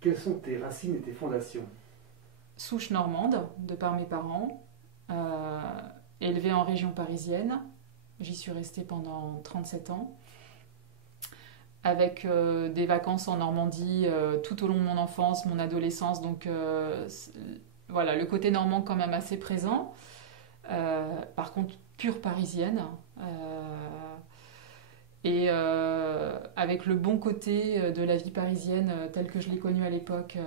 Quelles sont tes racines et tes fondations? Souche normande, de par mes parents, euh, élevée en région parisienne. J'y suis restée pendant 37 ans, avec des vacances en Normandie tout au long de mon enfance, mon adolescence. Donc voilà, le côté normand quand même assez présent. Par contre, pure parisienne. Avec le bon côté de la vie parisienne telle que je l'ai connue à l'époque,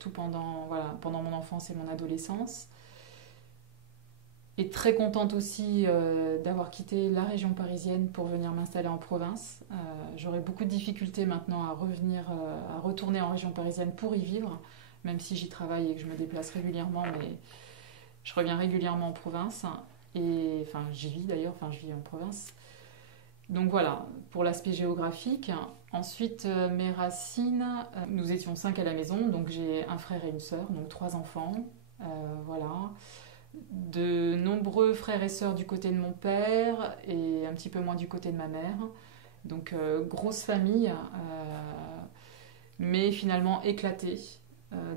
tout pendant, voilà, pendant mon enfance et mon adolescence. Et très contente aussi d'avoir quitté la région parisienne pour venir m'installer en province. J'aurais beaucoup de difficultés maintenant à revenir, à retourner en région parisienne pour y vivre, même si j'y travaille et que je me déplace régulièrement, mais je reviens régulièrement en province. Et enfin, j'y vis d'ailleurs, enfin, je vis en province. Donc voilà, pour l'aspect géographique. Ensuite, mes racines, nous étions 5 à la maison, donc j'ai un frère et une sœur, donc 3 enfants. Voilà. De nombreux frères et sœurs du côté de mon père et un petit peu moins du côté de ma mère. Donc grosse famille, mais finalement éclatée.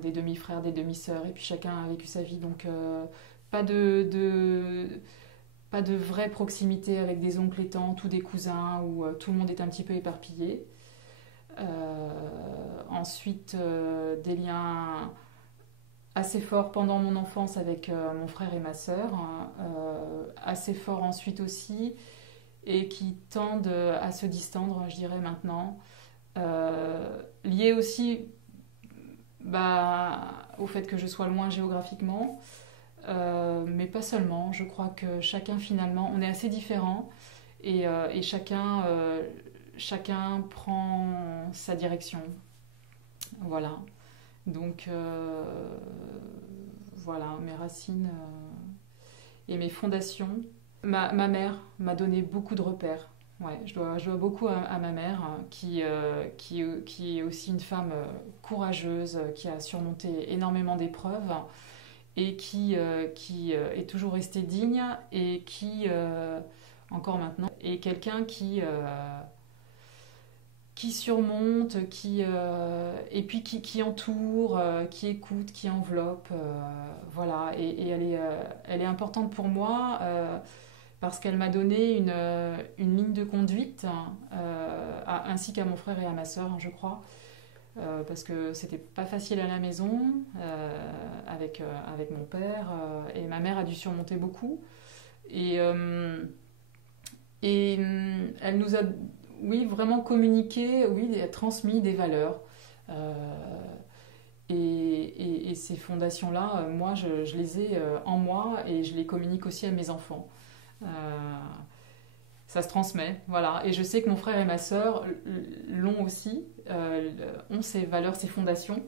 Des demi-frères, des demi-sœurs, et puis chacun a vécu sa vie. Donc pas pas de vraie proximité avec des oncles et tantes ou des cousins où tout le monde est un petit peu éparpillé. Ensuite, des liens assez forts pendant mon enfance avec mon frère et ma sœur, assez forts ensuite aussi, et qui tendent à se distendre, je dirais maintenant, liés aussi au fait que je sois loin géographiquement, mais pas seulement. Je crois que chacun finalement, on est assez différents et chacun prend sa direction. Voilà. Donc voilà, mes racines et mes fondations. Ma mère m'a donné beaucoup de repères. Ouais, je dois beaucoup à ma mère qui est aussi une femme courageuse, qui a surmonté énormément d'épreuves et qui est toujours restée digne et qui, encore maintenant, est quelqu'un qui surmonte, et puis qui entoure, qui écoute, qui enveloppe. Voilà, et elle est importante pour moi parce qu'elle m'a donné une ligne de conduite, ainsi qu'à mon frère et à ma sœur, je crois. Parce que c'était pas facile à la maison avec mon père et ma mère a dû surmonter beaucoup et, euh, elle nous a oui vraiment communiqué, oui, transmis des valeurs. Euh, et ces fondations là, moi je les ai en moi et je les communique aussi à mes enfants. Euh, Ça se transmet, voilà. Et je sais que mon frère et ma sœur l'ont aussi, ont ces valeurs, ces fondations,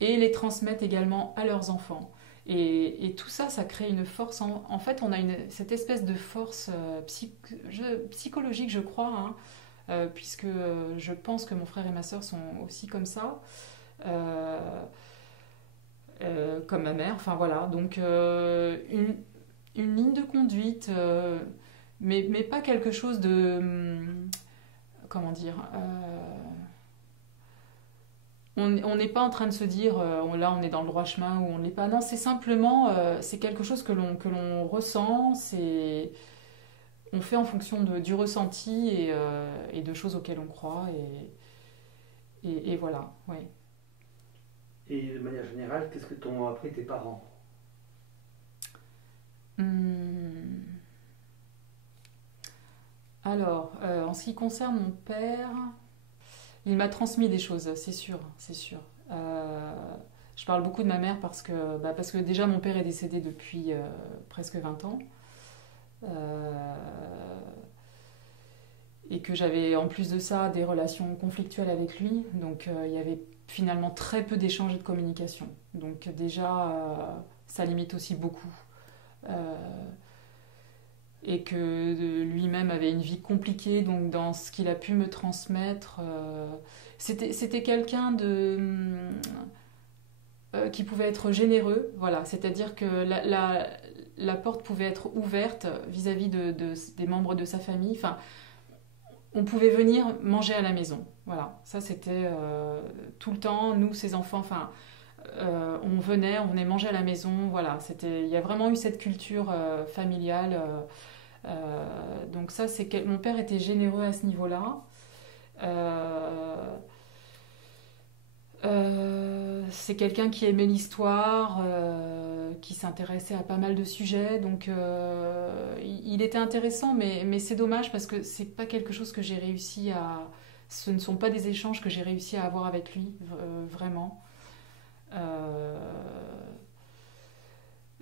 et les transmettent également à leurs enfants. Et tout ça, ça crée une force. En fait, on a cette espèce de force psychologique, je crois, hein, puisque je pense que mon frère et ma sœur sont aussi comme ça, euh, comme ma mère. Enfin voilà, donc une ligne de conduite. Mais pas quelque chose de... comment dire on n'est pas en train de se dire là on est dans le droit chemin ou on ne l'est pas. Non, c'est simplement c'est quelque chose que l'on ressent, on fait en fonction du ressenti et de choses auxquelles on croit et voilà, ouais. Et de manière générale, qu'est-ce que t'ont appris tes parents? Hum, Alors, en ce qui concerne mon père, il m'a transmis des choses, c'est sûr, c'est sûr. Euh, je parle beaucoup de ma mère parce que déjà mon père est décédé depuis presque 20 ans. Euh, et que j'avais en plus de ça des relations conflictuelles avec lui. Donc il y avait finalement très peu d'échanges et de communication. Donc déjà, ça limite aussi beaucoup. Euh, et que lui-même avait une vie compliquée, donc dans ce qu'il a pu me transmettre, c'était quelqu'un qui pouvait être généreux, voilà, c'est-à-dire que la porte pouvait être ouverte vis-à-vis des membres de sa famille, enfin, on pouvait venir manger à la maison, Voilà, ça c'était tout le temps, nous, ces enfants, enfin, on venait manger à la maison, voilà, il y a vraiment eu cette culture familiale. Donc ça, mon père était généreux à ce niveau-là. Euh, c'est quelqu'un qui aimait l'histoire, qui s'intéressait à pas mal de sujets, donc il était intéressant, mais c'est dommage parce que c'est pas quelque chose que j'ai réussi à. Ce ne sont pas des échanges que j'ai réussi à avoir avec lui, vraiment. Euh,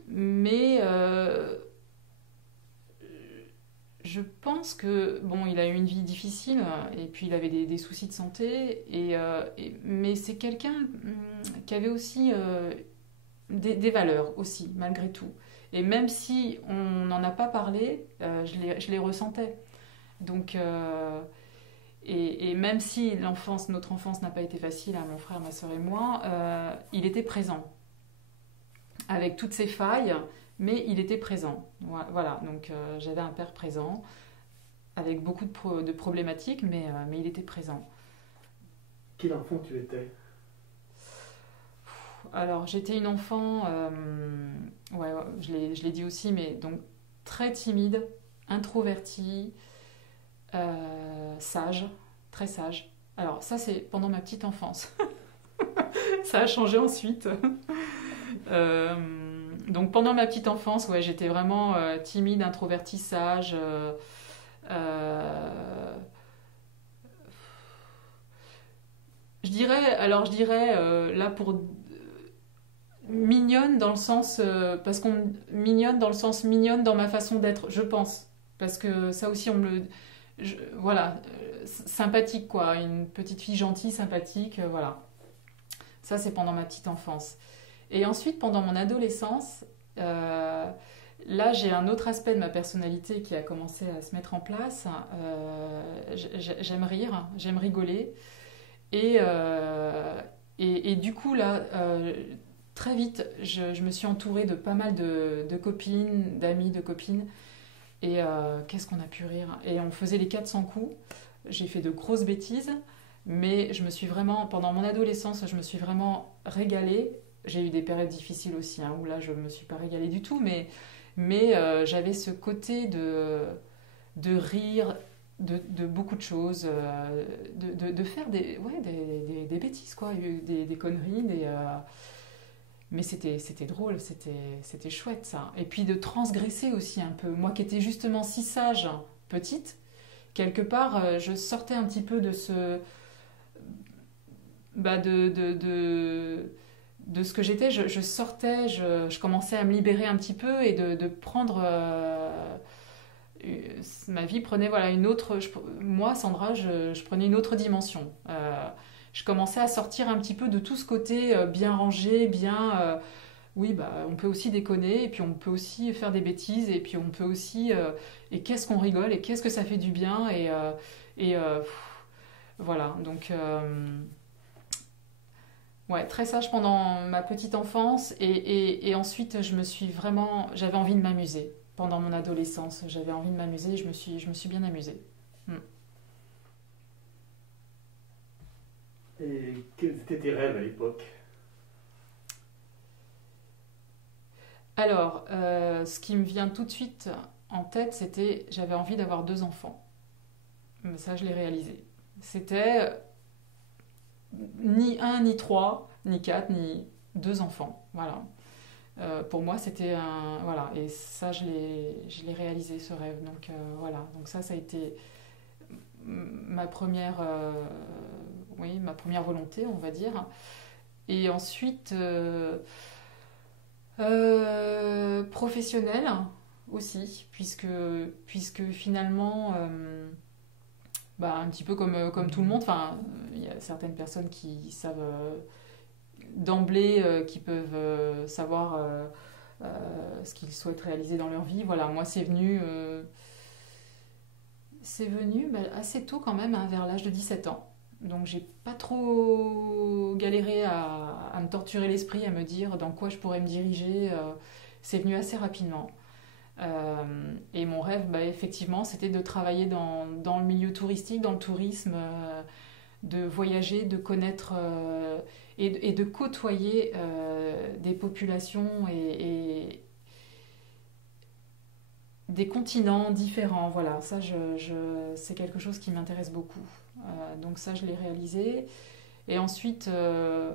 mais je pense que, bon, il a eu une vie difficile et puis il avait des soucis de santé, mais c'est quelqu'un qui avait aussi des valeurs aussi, malgré tout. Et même si on n'en a pas parlé, je les ressentais. Donc, et même si notre enfance n'a pas été facile à mon frère, ma soeur et moi, il était présent avec toutes ses failles, mais il était présent. Voilà, donc j'avais un père présent avec beaucoup de problématiques, mais il était présent. Quel enfant tu étais? Alors j'étais une enfant, ouais, je l'ai dit aussi, mais donc très timide, introvertie, sage, très sage. Alors ça c'est pendant ma petite enfance. Ça a changé ensuite. Euh, donc pendant ma petite enfance, ouais, j'étais vraiment timide, introvertie, sage. Euh, je dirais là pour mignonne dans le sens parce qu'on mignonne dans le sens mignonne dans ma façon d'être, je pense. Parce que ça aussi voilà, sympathique quoi, une petite fille gentille, sympathique, voilà. Ça c'est pendant ma petite enfance. Et ensuite pendant mon adolescence, là j'ai un autre aspect de ma personnalité qui a commencé à se mettre en place. J'aime rire, j'aime rigoler. Et, du coup, là, très vite, je me suis entourée de pas mal de copines, d'amis, de copines. Et qu'est-ce qu'on a pu rire. Et on faisait les 400 coups. J'ai fait de grosses bêtises. Mais je me suis vraiment, pendant mon adolescence, je me suis vraiment régalée. J'ai eu des périodes difficiles aussi, hein, où là, je ne me suis pas régalée du tout. Mais j'avais ce côté de rire, de beaucoup de choses, de faire des bêtises, quoi, des conneries, mais c'était drôle, c'était chouette ça. Et puis de transgresser aussi un peu. Moi qui étais justement si sage, petite, quelque part, je sortais un petit peu de ce. Bah de ce que j'étais, je sortais, je commençais à me libérer un petit peu et de prendre. Ma vie prenait voilà, une autre. Moi, Sandra, je prenais une autre dimension. Je commençais à sortir un petit peu de tout ce côté bien rangé, bien. Oui, bah, on peut aussi déconner, et puis on peut aussi faire des bêtises, et puis on peut aussi. Et qu'est-ce qu'on rigole, et qu'est-ce que ça fait du bien, voilà. Donc. Ouais, très sage pendant ma petite enfance et ensuite j'avais envie de m'amuser. Pendant mon adolescence, j'avais envie de m'amuser et je me suis bien amusée. Hmm. Et quels étaient tes rêves à l'époque? Alors, ce qui me vient tout de suite en tête, j'avais envie d'avoir 2 enfants. Mais ça, je l'ai réalisé. C'était ni un, ni trois, ni quatre, ni 2 enfants. Voilà. Pour moi, c'était un. Voilà. Et ça, je l'ai réalisé, ce rêve. Donc, voilà. Donc, ça a été ma première, oui, ma première volonté, on va dire. Et ensuite, professionnelle aussi, puisque finalement. Bah, un petit peu comme tout le monde. Enfin, il y a certaines personnes qui savent d'emblée, qui peuvent savoir ce qu'ils souhaitent réaliser dans leur vie. Voilà, moi c'est venu bah, assez tôt quand même, hein, vers l'âge de 17 ans. Donc j'ai pas trop galéré à me torturer l'esprit, à me dire dans quoi je pourrais me diriger. C'est venu assez rapidement. Et mon rêve, bah, effectivement, c'était de travailler dans le milieu touristique, dans le tourisme, de voyager, de connaître et de côtoyer des populations et des continents différents. Voilà, ça, c'est quelque chose qui m'intéresse beaucoup. Donc ça, je l'ai réalisé. Et ensuite, le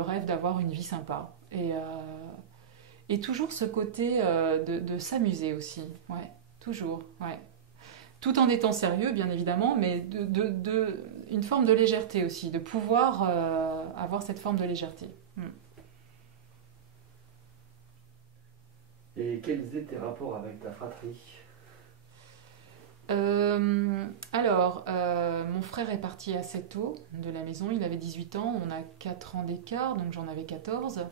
rêve d'avoir une vie sympa. Et toujours ce côté de s'amuser aussi. Ouais, toujours. Ouais. Tout en étant sérieux, bien évidemment, mais une forme de légèreté aussi, de pouvoir avoir cette forme de légèreté. Et quels étaient tes rapports avec ta fratrie? Mon frère est parti assez tôt de la maison, il avait 18 ans, on a 4 ans d'écart, donc j'en avais 14.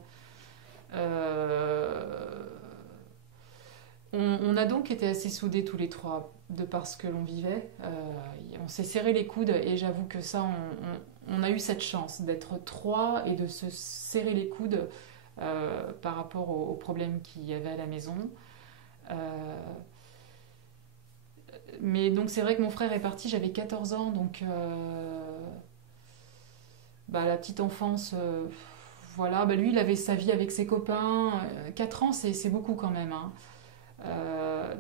Euh, on a donc été assez soudés tous les trois, de par ce que l'on vivait. On s'est serré les coudes et j'avoue que ça, on a eu cette chance d'être trois et de se serrer les coudes par rapport aux problèmes qu'il y avait à la maison. Euh, mais donc c'est vrai que mon frère est parti, j'avais 14 ans, donc la petite enfance, voilà, lui il avait sa vie avec ses copains. 4 ans c'est beaucoup quand même, hein.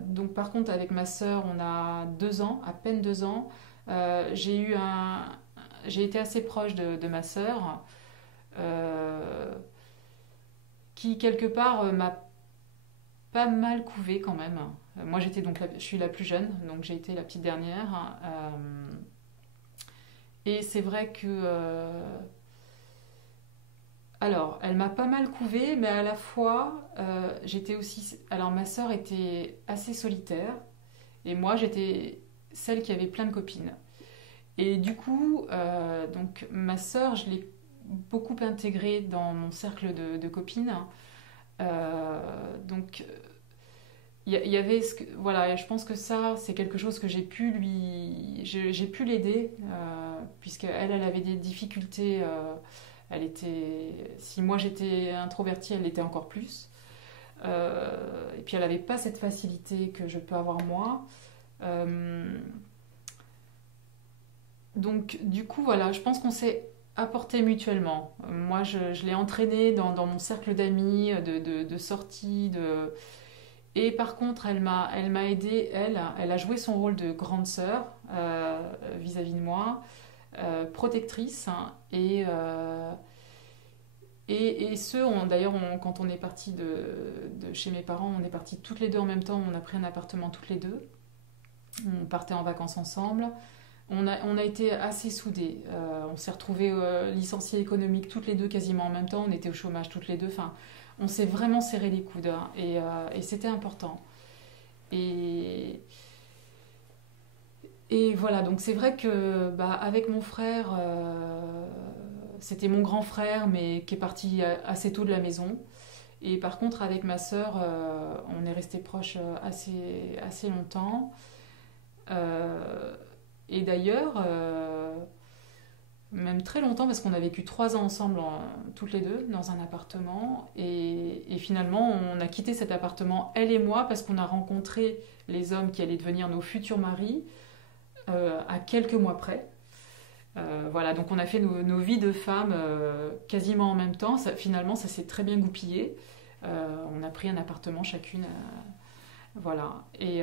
Donc par contre avec ma sœur on a 2 ans, à peine 2 ans. J'ai été assez proche de ma sœur, qui quelque part m'a pas mal couvée quand même. Moi j'étais donc je suis la plus jeune, donc j'ai été la petite dernière. Et c'est vrai que alors, elle m'a pas mal couvée, mais à la fois, j'étais aussi. Alors, ma sœur était assez solitaire, et moi, j'étais celle qui avait plein de copines. Et du coup, donc, ma sœur, je l'ai beaucoup intégrée dans mon cercle de copines. Donc, il y avait voilà, je pense que ça, c'est quelque chose que j'ai pu l'aider, puisqu'elle, elle avait des difficultés. Si moi j'étais introvertie, elle l'était encore plus. Et puis elle n'avait pas cette facilité que je peux avoir moi. Donc du coup, voilà, je pense qu'on s'est apporté mutuellement. Moi, je l'ai entraînée dans mon cercle d'amis, de sorties. Et par contre, elle m'a aidée, elle a joué son rôle de grande sœur vis-à-vis de moi, protectrice, hein, d'ailleurs, quand on est parti de chez mes parents, on est partis toutes les deux en même temps, on a pris un appartement toutes les deux, on partait en vacances ensemble, on a été assez soudés, on s'est retrouvés licenciés économiques toutes les deux quasiment en même temps, on était au chômage toutes les deux, enfin, on s'est vraiment serré les coudes, hein, et c'était important. Et, et voilà, donc c'est vrai que avec mon frère, c'était mon grand frère, mais qui est parti assez tôt de la maison. Et par contre, avec ma sœur, on est resté proches assez longtemps. Euh, et d'ailleurs, même très longtemps, parce qu'on a vécu 3 ans ensemble, toutes les deux, dans un appartement. Et finalement, on a quitté cet appartement, elle et moi, parce qu'on a rencontré les hommes qui allaient devenir nos futurs maris à quelques mois près. Voilà, donc on a fait nos vies de femmes quasiment en même temps. Finalement, ça s'est très bien goupillé. On a pris un appartement chacune. Voilà. Et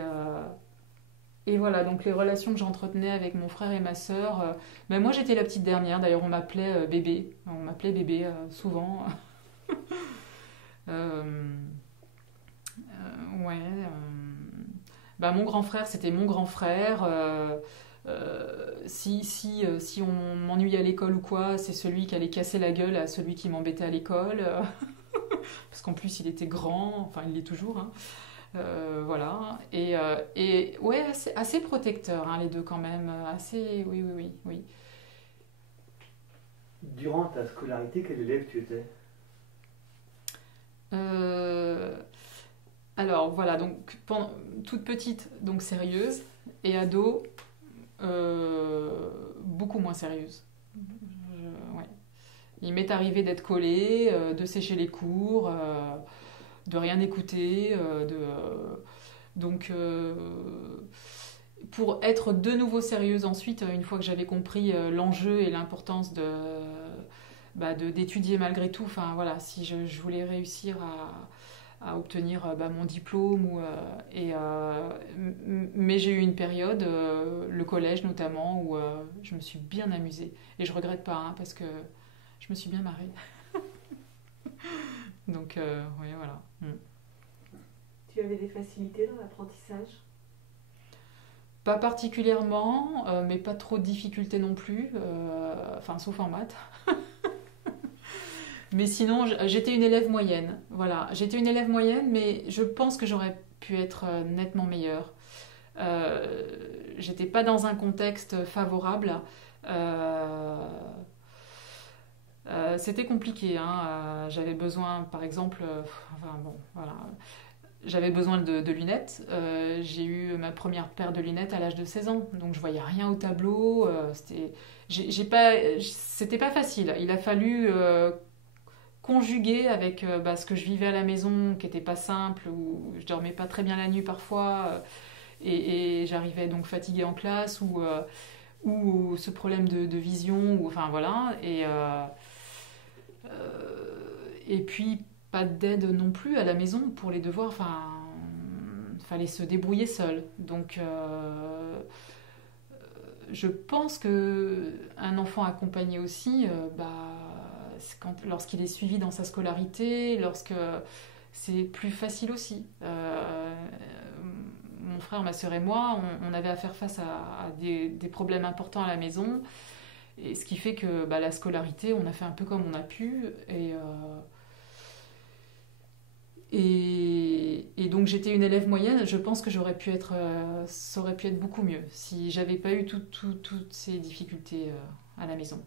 voilà, donc les relations que j'entretenais avec mon frère et ma sœur. Moi, j'étais la petite dernière. D'ailleurs, on m'appelait bébé. On m'appelait bébé souvent. Euh, ouais. Mon grand frère, c'était mon grand frère. Si on m'ennuyait à l'école ou quoi, c'est celui qui allait casser la gueule à celui qui m'embêtait à l'école. Parce qu'en plus, il était grand, enfin, il l'est toujours, hein. Voilà. Et ouais, assez protecteur, hein, les deux quand même. Assez, oui, oui, oui, oui. Durant ta scolarité, quel élève tu étais? Euh, alors voilà, donc toute petite, donc sérieuse, et ado, beaucoup moins sérieuse. Ouais. Il m'est arrivé d'être collée, de sécher les cours, de rien écouter, donc pour être de nouveau sérieuse ensuite, une fois que j'avais compris l'enjeu et l'importance d'étudier malgré tout, enfin voilà, si je voulais réussir à obtenir mon diplôme. Mais j'ai eu une période, le collège notamment, où je me suis bien amusée. Et je regrette pas, hein, parce que je me suis bien marrée. Donc, oui, voilà. Tu avais des facilités dans l'apprentissage? Pas particulièrement, mais pas trop de difficultés non plus, enfin, sauf en maths. Mais sinon, j'étais une élève moyenne. Voilà, j'étais une élève moyenne, mais je pense que j'aurais pu être nettement meilleure. J'étais pas dans un contexte favorable. C'était compliqué, hein. J'avais besoin, par exemple, enfin bon, voilà, j'avais besoin de lunettes. J'ai eu ma première paire de lunettes à l'âge de 16 ans, donc je voyais rien au tableau. C'était pas facile. Il a fallu conjugué avec ce que je vivais à la maison, qui était pas simple, où je dormais pas très bien la nuit parfois, et j'arrivais donc fatiguée en classe, ou ce problème de vision, ou enfin voilà, et puis pas d'aide non plus à la maison pour les devoirs, enfin fallait se débrouiller seul. Donc je pense que un enfant accompagné aussi, lorsqu'il est suivi dans sa scolarité, c'est plus facile aussi. Mon frère, ma sœur et moi, on avait à faire face à des problèmes importants à la maison, et ce qui fait que la scolarité, on a fait un peu comme on a pu, et donc j'étais une élève moyenne. Je pense que ça aurait pu être beaucoup mieux si j'avais pas eu toutes ces difficultés à la maison.